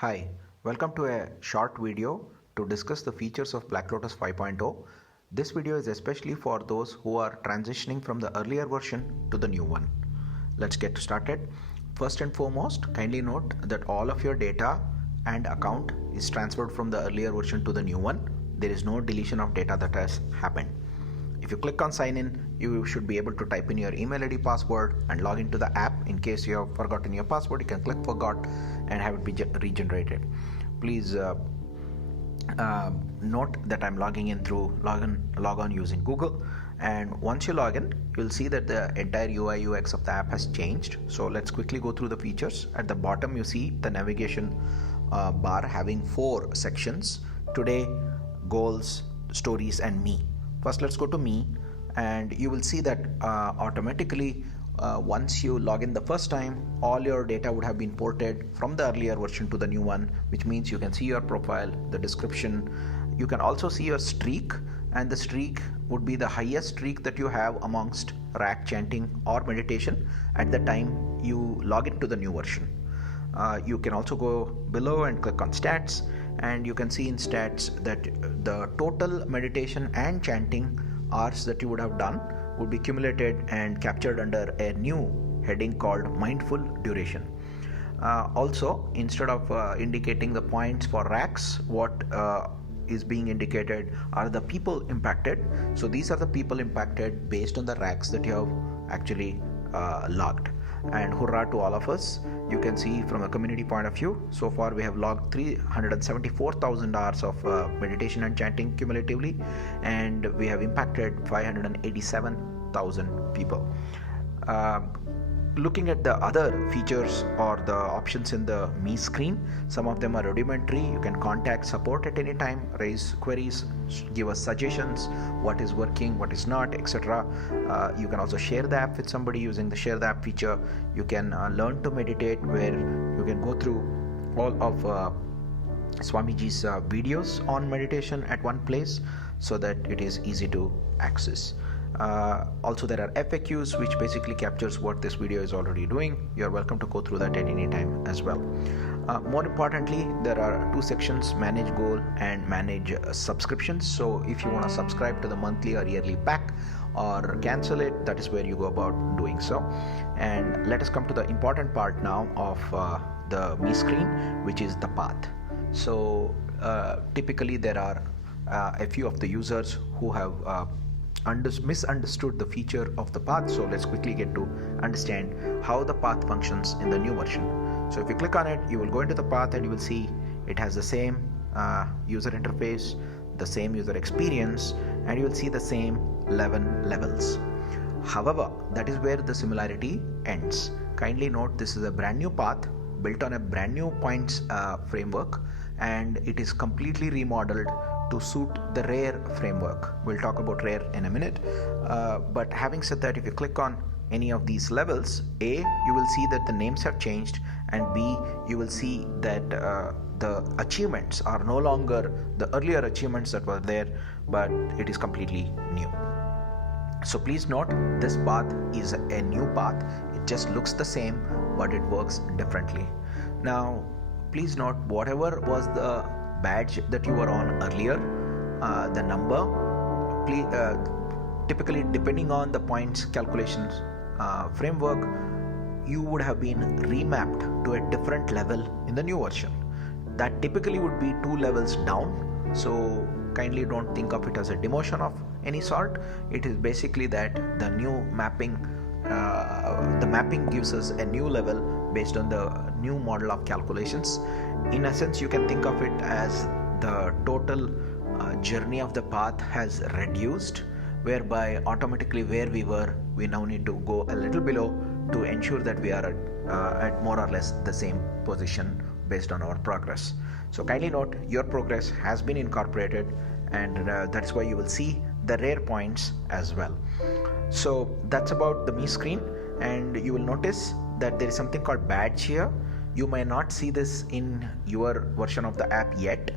Hi, welcome to a short video to discuss the features of Black Lotus 5.0. This video is especially for those who are transitioning from the earlier version to the new one. Let's get started. First and foremost, kindly note that all of your data and account is transferred from the earlier version to the new one. There is no deletion of data that has happened. If you click on sign in, you should be able to type in your email ID password and log into the app. In case you have forgotten your password, you can click forgot and have it be regenerated. Please note that I'm logging in through log on using Google, and once you log in, you'll see that the entire UI UX of the app has changed. So let's quickly go through the features. At the bottom you see the navigation bar having 4 sections: today, goals, stories, and me. First, let's go to me, and you will see that automatically once you log in the first time, all your data would have been ported from the earlier version to the new one, which means you can see your profile, the description. You can also see your streak, and the streak would be the highest streak that you have amongst rack, chanting, or meditation at the time you log into the new version. You can also go below and click on stats, and you can see in stats that the total meditation and chanting hours that you would have done would be accumulated and captured under a new heading called mindful duration. Also, instead of indicating the points for racks, what is being indicated are the people impacted. So these are the people impacted based on the racks that you have actually logged. And hurrah to all of us. You can see from a community point of view, so far we have logged 374,000 hours of meditation and chanting cumulatively, and we have impacted 587,000 people. Looking at the other features or the options in the Me screen, some of them are rudimentary. You can contact support at any time, raise queries, give us suggestions, what is working, what is not, etc. You can also share the app with somebody using the share the app feature. You can learn to meditate, where you can go through all of Swamiji's videos on meditation at one place so that it is easy to access. Also, there are FAQs, which basically captures what this video is already doing. You are welcome to go through that at any time as well. More importantly, there are 2 sections: manage goal and manage subscriptions. So if you want to subscribe to the monthly or yearly pack or cancel it, that is where you go about doing so. And let us come to the important part now of the Me screen, which is the path. So typically there are a few of the users who have misunderstood the feature of the path. So let's quickly get to understand how the path functions in the new version. So if you click on it, you will go into the path and you will see it has the same user interface, the same user experience, and you will see the same 11 levels. However, that is where the similarity ends. Kindly note, this is a brand new path built on a brand new points framework, and it is completely remodeled to suit the rare framework. We'll talk about rare in a minute. But having said that, if you click on any of these levels, A, you will see that the names have changed, and B, you will see that the achievements are no longer the earlier achievements that were there, but it is completely new. So please note, this path is a new path. It just looks the same, but it works differently. Now, please note, whatever was the badge that you were on earlier, the number, typically depending on the points calculations framework, you would have been remapped to a different level in the new version. That typically would be 2 levels down. So kindly don't think of it as a demotion of any sort. It is basically that the new mapping, the mapping gives us a new level based on the new model of calculations. In essence, you can think of it as the total journey of the path has reduced, whereby automatically where we were, we now need to go a little below to ensure that we are at more or less the same position based on our progress. So kindly note, your progress has been incorporated, and that's why you will see the rare points as well. So that's about the Me screen, and you will notice that there is something called badge here. You may not see this in your version of the app yet.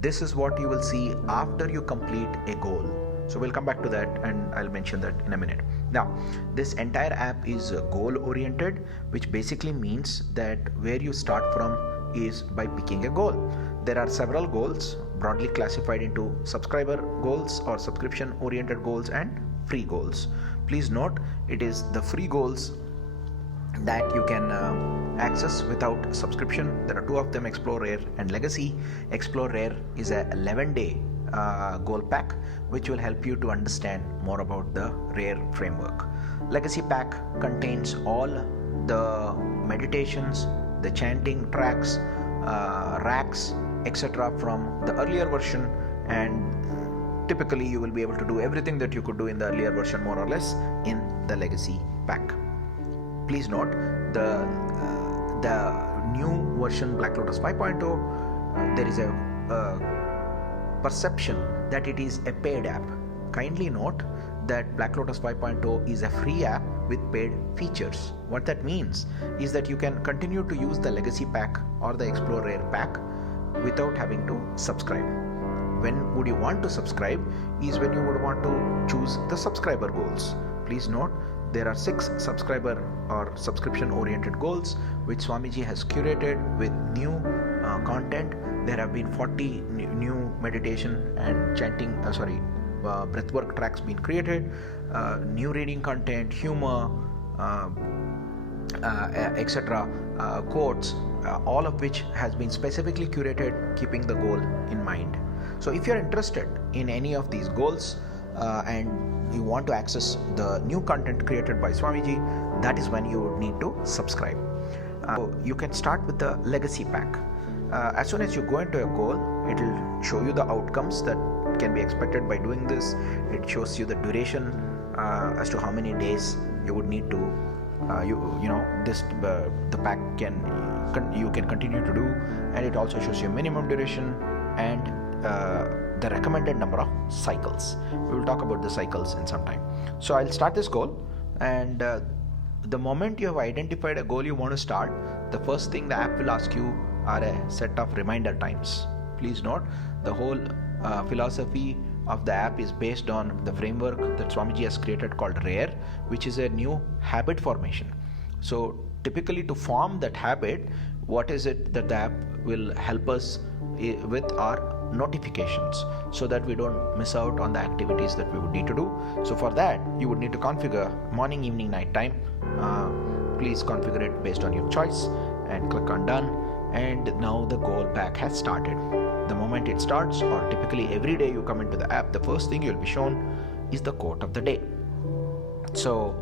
This is what you will see after you complete a goal. So we'll come back to that, and I'll mention that in a minute. Now, this entire app is goal oriented, which basically means that where you start from is by picking a goal. There are several goals broadly classified into subscriber goals or subscription oriented goals and free goals. Please note, it is the free goals that you can access without subscription. There are two of them, Explore Rare and Legacy. Explore Rare is a 11-day goal pack which will help you to understand more about the Rare framework. Legacy pack contains all the meditations, the chanting tracks, racks, etc. from the earlier version, and typically you will be able to do everything that you could do in the earlier version more or less in the Legacy pack. Please note, the new version Black Lotus 5.0, there is a perception that it is a paid app. Kindly note that Black Lotus 5.0 is a free app with paid features. What that means is that you can continue to use the Legacy pack or the Explore Rare pack without having to subscribe. When would you want to subscribe is when you would want to choose the subscriber goals. Please note, there are 6 subscriber or subscription oriented goals which Swamiji has curated with new content. There have been 40 new meditation and chanting breathwork tracks being created, new reading content, humor, etc., quotes, all of which has been specifically curated keeping the goal in mind. So if you're interested in any of these goals and you want to access the new content created by Swamiji, that is when you would need to subscribe. You can start with the Legacy pack. As soon as you go into a goal, it will show you the outcomes that can be expected by doing this. It shows you the duration as to how many days you would need to the pack you can continue to do, and it also shows you minimum duration and the recommended number of cycles. We will talk about the cycles in some time. So I'll start this goal, and the moment you have identified a goal you want to start, the first thing the app will ask you are a set of reminder times. Please note, the whole philosophy of the app is based on the framework that Swamiji has created called Rare, which is a new habit formation. So typically, to form that habit, what is it that the app will help us with our notifications, so that we don't miss out on the activities that we would need to do. So for that, you would need to configure morning, evening, night time. Please configure it based on your choice and click on done, and now the goal pack has started. The moment it starts, or typically every day you come into the app, the first thing you'll be shown is the quote of the day. So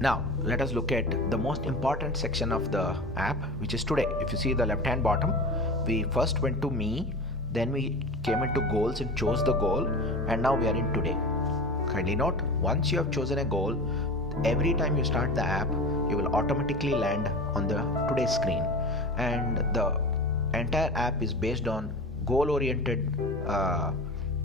now let us look at the most important section of the app, which is today. If you see the left hand bottom, we first went to me, then we came into goals and chose the goal, and now we are in today. Kindly note, once you have chosen a goal, every time you start the app, you will automatically land on the today screen, and the entire app is based on goal oriented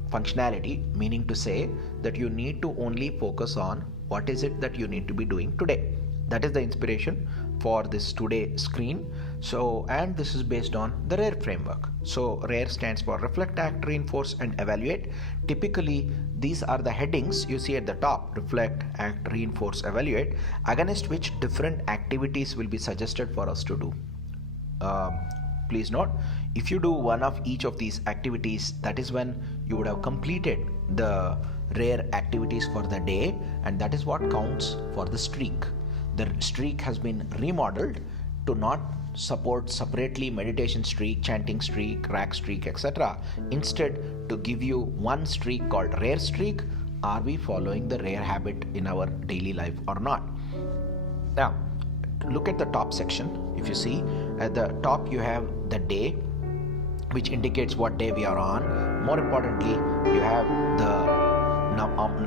functionality, meaning to say that you need to only focus on what is it that you need to be doing today. That is the inspiration for this today screen. So, and this is based on the Rare framework. So Rare stands for Reflect, Act, Reinforce and Evaluate. Typically these are the headings you see at the top: Reflect, Act, Reinforce, Evaluate, against which different activities will be suggested for us to do. Please note, if you do one of each of these activities, that is when you would have completed the Rare activities for the day, and that is what counts for the streak. The streak has been remodeled to not support separately meditation streak, chanting streak, rack streak, etc. Instead, to give you one streak called Rare streak. Are we following the Rare habit in our daily life or not? Now, look at the top section. If you see, at the top you have the day, which indicates what day we are on. More importantly, you have the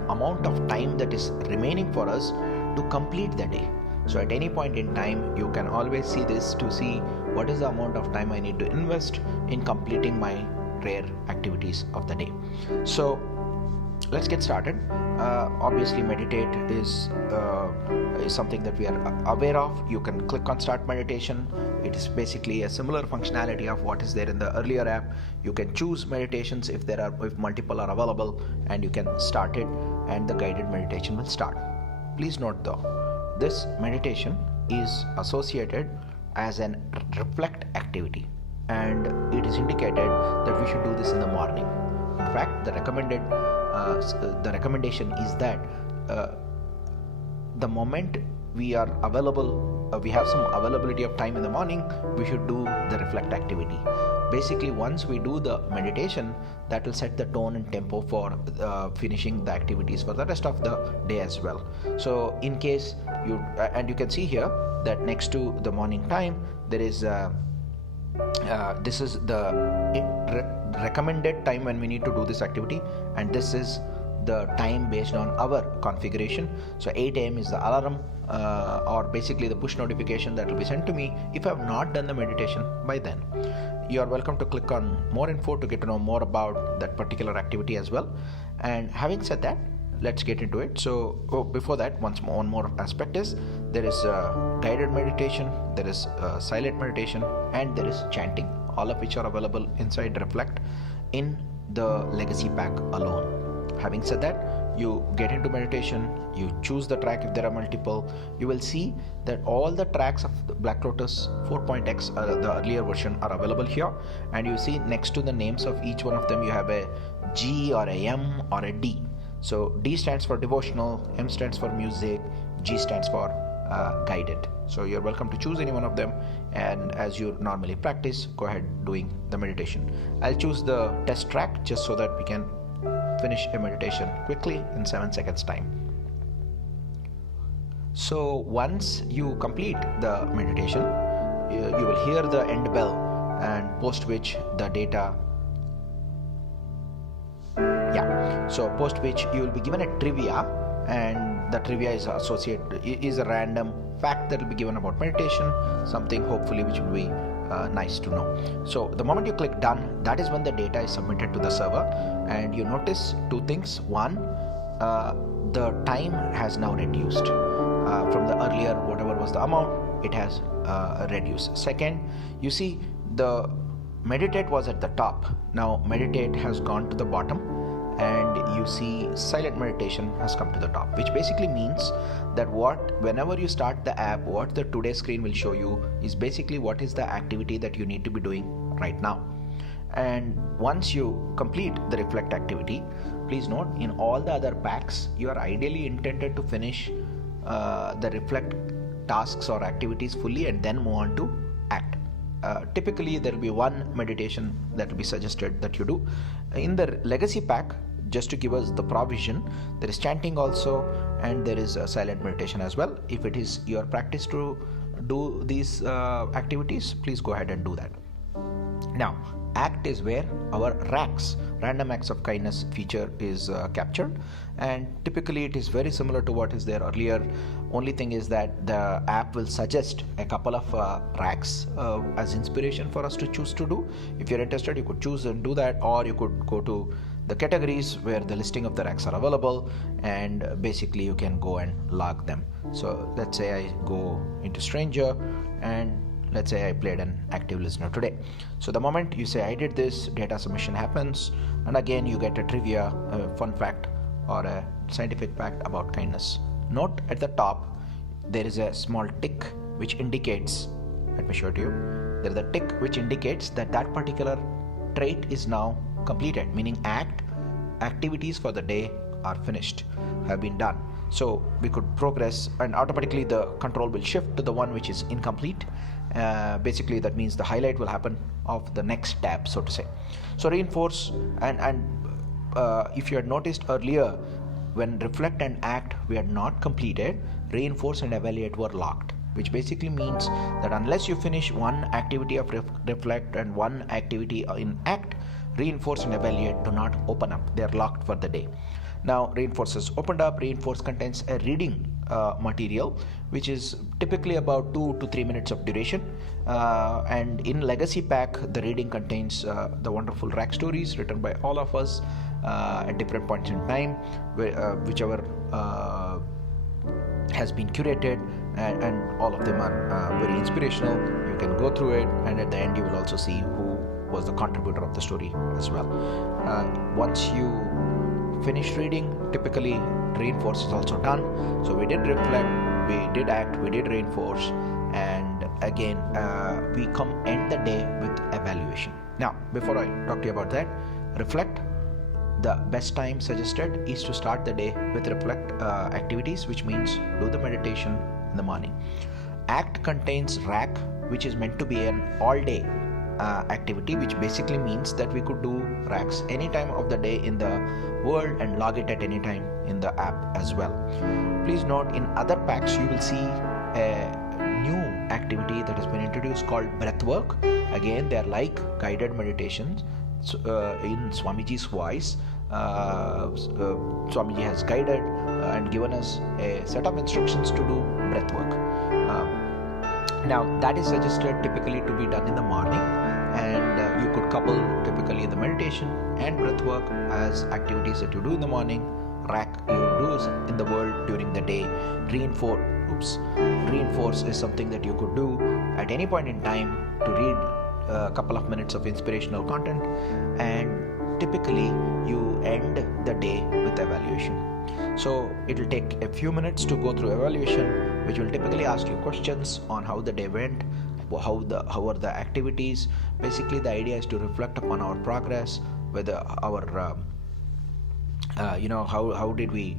amount of time that is remaining for us to complete the day. So at any point in time, you can always see this to see what is the amount of time I need to invest in completing my Rare activities of the day. So let's get started. Obviously, meditate is something that we are aware of. You can click on Start Meditation. It is basically a similar functionality of what is there in the earlier app. You can choose meditations if multiple are available, and you can start it, and the guided meditation will start. Please note though, this meditation is associated as an reflect activity, and it is indicated that we should do this in the morning. In fact, the recommendation is that the moment we are available, we have some availability of time in the morning, we should do the reflect activity. Basically, once we do the meditation, that will set the tone and tempo for finishing the activities for the rest of the day as well. So in case you and you can see here that next to the morning time there is this is the recommended time when we need to do this activity, and this is the time based on our configuration. So 8 a.m. is the alarm or basically the push notification that will be sent to me if I have not done the meditation by then. You are welcome to click on more info to get to know more about that particular activity as well. And having said that, let's get into it. So before that, one more aspect is there is guided meditation, there is silent meditation, and there is chanting, all of which are available inside Reflect in the legacy pack alone. Having said that, you get into meditation, you choose the track if there are multiple. You will see that all the tracks of the Black Lotus 4.x, the earlier version, are available here, and you see next to the names of each one of them you have a G or a M or a D. So D stands for devotional, M stands for music, G stands for guided. So you're welcome to choose any one of them, and as you normally practice, go ahead doing the meditation. I'll choose the test track just so that we can finish a meditation quickly in 7 seconds time. So once you complete the meditation, you will hear the end bell, and post which the data post which you will be given a trivia, and the trivia is a random fact that will be given about meditation, something hopefully which will be nice to know. So the moment you click done, that is when the data is submitted to the server, and you notice two things. One, the time has now reduced from the earlier whatever was the amount, it has reduced. Second, you see the meditate was at the top, now meditate has gone to the bottom, and you see silent meditation has come to the top, which basically means that whenever you start the app, what the today screen will show you is basically what is the activity that you need to be doing right now. And once you complete the reflect activity, please note in all the other packs you are ideally intended to finish the reflect tasks or activities fully and then move on to act. Typically there will be one meditation that will be suggested that you do. In the legacy pack, just to give us the provision, there is chanting also, and there is a silent meditation as well. If it is your practice to do these activities, please go ahead and do that. Now, act is where our racks, random acts of kindness feature is captured, and typically it is very similar to what is there earlier. Only thing is that the app will suggest a couple of racks as inspiration for us to choose to do. If you're interested, you could choose and do that, or you could go to the categories where the listing of the racks are available, and basically you can go and log them. So let's say I go into stranger, and let's say I played an active listener today. So the moment you say I did this, data submission happens, and again you get a trivia, a fun fact or a scientific fact about kindness. Note at the top there is a small tick which indicates, let me show it to you, there is a tick which indicates that that particular trait is now completed, meaning activities for the day are finished, have been done. So we could progress, and automatically the control will shift to the one which is incomplete. Basically that means the highlight will happen of the next tab, so to say. So reinforce, and if you had noticed earlier, when reflect and act we had not completed, reinforce and evaluate were locked, which basically means that unless you finish one activity of reflect and one activity in act, reinforce and evaluate do not open up, they are locked for the day. Now reinforce is opened up. Reinforce contains a reading material which is typically about 2 to 3 minutes of duration, and in legacy pack the reading contains the wonderful rack stories written by all of us at different points in time, whichever has been curated, and all of them are very inspirational. You can go through it, and at the end you will also see who was the contributor of the story as well. Once you finish reading, typically reinforce is also done. So we did reflect, we did act, we did reinforce, and again we come end the day with evaluation. Now, before I talk to you about that, reflect. The best time suggested is to start the day with reflect activities, which means do the meditation in the morning. Act contains rack, which is meant to be an all-day activity, which basically means that we could do racks any time of the day in the world and log it at any time in the app as well. Please note, in other packs you will see a new activity that has been introduced called breathwork. Again, they are like guided meditations in Swamiji's voice. Swamiji has guided and given us a set of instructions to do breathwork. Now, that is suggested typically to be done in the morning, and you could couple typically the meditation and breathwork as activities that you do in the morning. Rack you do in the world during the day. Reinforce is something that you could do at any point in time to read a couple of minutes of inspirational content, and typically you end the day with evaluation. So it will take a few minutes to go through evaluation, which will typically ask you questions on how the day went, how are the activities. Basically, the idea is to reflect upon our progress, whether our how did we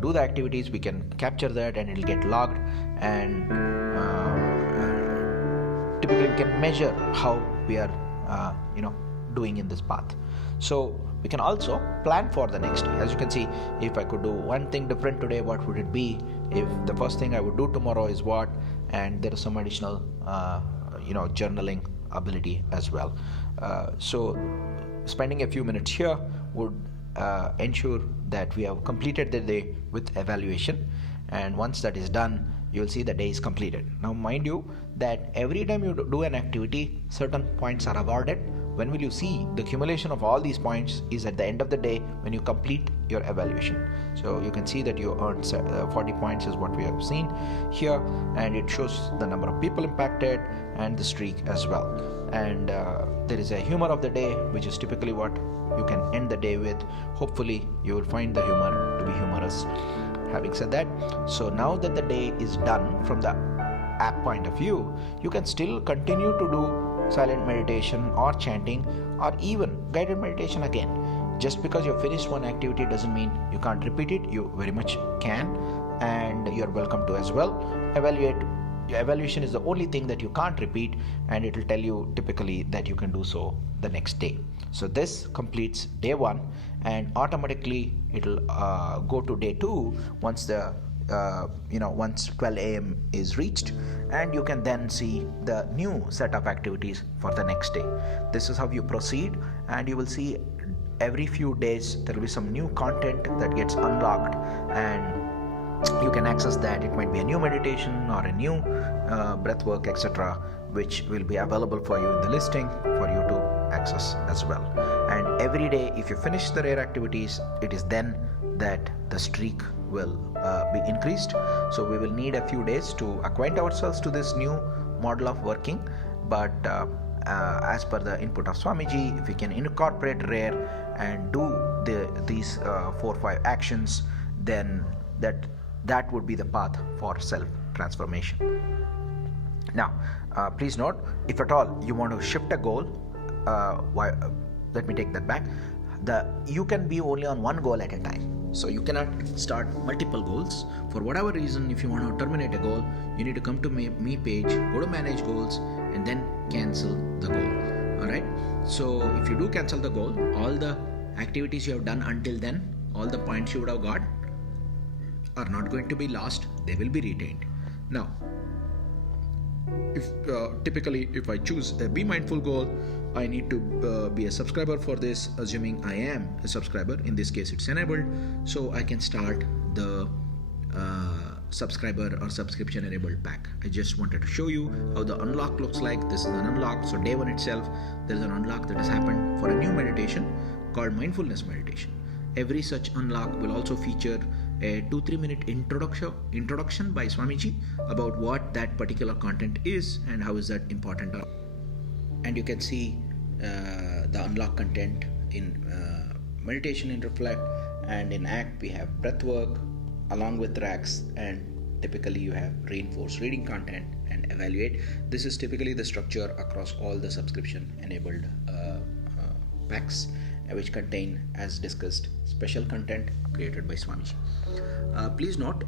do the activities. We can capture that and it will get logged, and typically we can measure how we are doing in this path. So we can also plan for the next day. As you can see, if I could do one thing different today, what would it be? If the first thing I would do tomorrow is what, and there is some additional journaling ability as well. So spending a few minutes here would ensure that we have completed the day with evaluation, and once that is done, you will see the day is completed. Now, mind you that every time you do an activity, certain points are awarded. When will you see the accumulation of all these points is at the end of the day when you complete your evaluation. So you can see that you earned 40 points is what we have seen here, and it shows the number of people impacted and the streak as well. And there is a humor of the day, which is typically what you can end the day with. Hopefully you will find the humor to be humorous. Having said that, so now that the day is done from the app point of view, you can still continue to do silent meditation or chanting or even guided meditation again. Just because you finished one activity doesn't mean you can't repeat it. You very much can, and you're welcome to as well. Your evaluation is the only thing that you can't repeat, and it will tell you typically that you can do so the next day. So this completes day 1, and automatically it will go to day 2 once the once 12 a.m. is reached, and you can then see the new set of activities for the next day. This is how you proceed, and you will see every few days there will be some new content that gets unlocked, and you can access that. It might be a new meditation or a new breathwork, etc., which will be available for you in the listing for you to access as well. And every day, if you finish the rare activities, it is then that the streak will be increased. So we will need a few days to acquaint ourselves to this new model of working, but as per the input of Swamiji, if we can incorporate rare and do these 4-5 actions, then that would be the path for self-transformation. Now, please note, if at all you want to shift a goal, let me take that back. You can be only on one goal at a time. So you cannot start multiple goals. For whatever reason, if you want to terminate a goal, you need to come to me page, go to manage goals, and then cancel the goal. Alright. So if you do cancel the goal, all the activities you have done until then, all the points you would have got are not going to be lost. They will be retained. Now, typically if I choose a Be Mindful goal, I need to be a subscriber for this, assuming I am a subscriber. In this case, it's enabled, so I can start the subscriber or subscription enabled pack. I just wanted to show you how the unlock looks like. This is an unlock. So day 1 itself, there is an unlock that has happened for a new meditation called mindfulness meditation. Every such unlock will also feature a 2-3 minute introduction by Swamiji about what that particular content is and how is that important. And you can see the unlock content in meditation in Reflect, and in Act we have breathwork along with tracks, and typically you have reinforced reading content and and evaluate. This is typically the structure across all the subscription enabled packs, which contain, as discussed, special content created by Swamiji. Please note,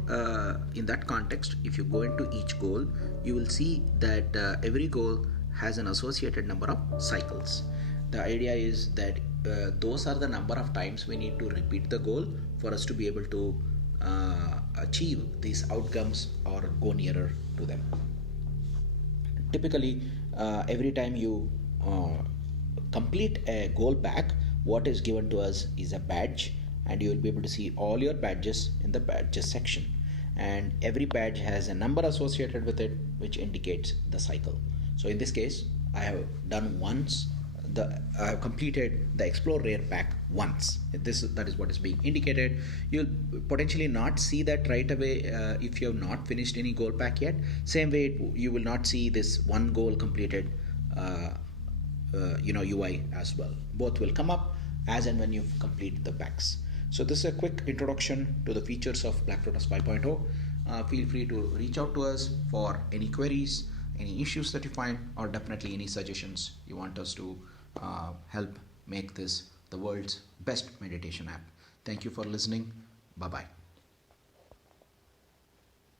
in that context, if you go into each goal, you will see that every goal has an associated number of cycles. The idea is that those are the number of times we need to repeat the goal for us to be able to achieve these outcomes or go nearer to them. Typically, every time you complete a goal pack, what is given to us is a badge, and you will be able to see all your badges in the badges section, and every badge has a number associated with it which indicates the cycle. So in this case, I have done once I have completed the explore rare pack once. That is what is being indicated. You'll potentially not see that right away if you have not finished any goal pack yet. Same way, you will not see this one goal completed UI as well. Both will come up as and when you complete the packs. So this is a quick introduction to the features of Black Lotus 5.0. Feel free to reach out to us for any queries, any issues that you find, or definitely any suggestions you want us to help make this the world's best meditation app. Thank you for listening. Bye bye.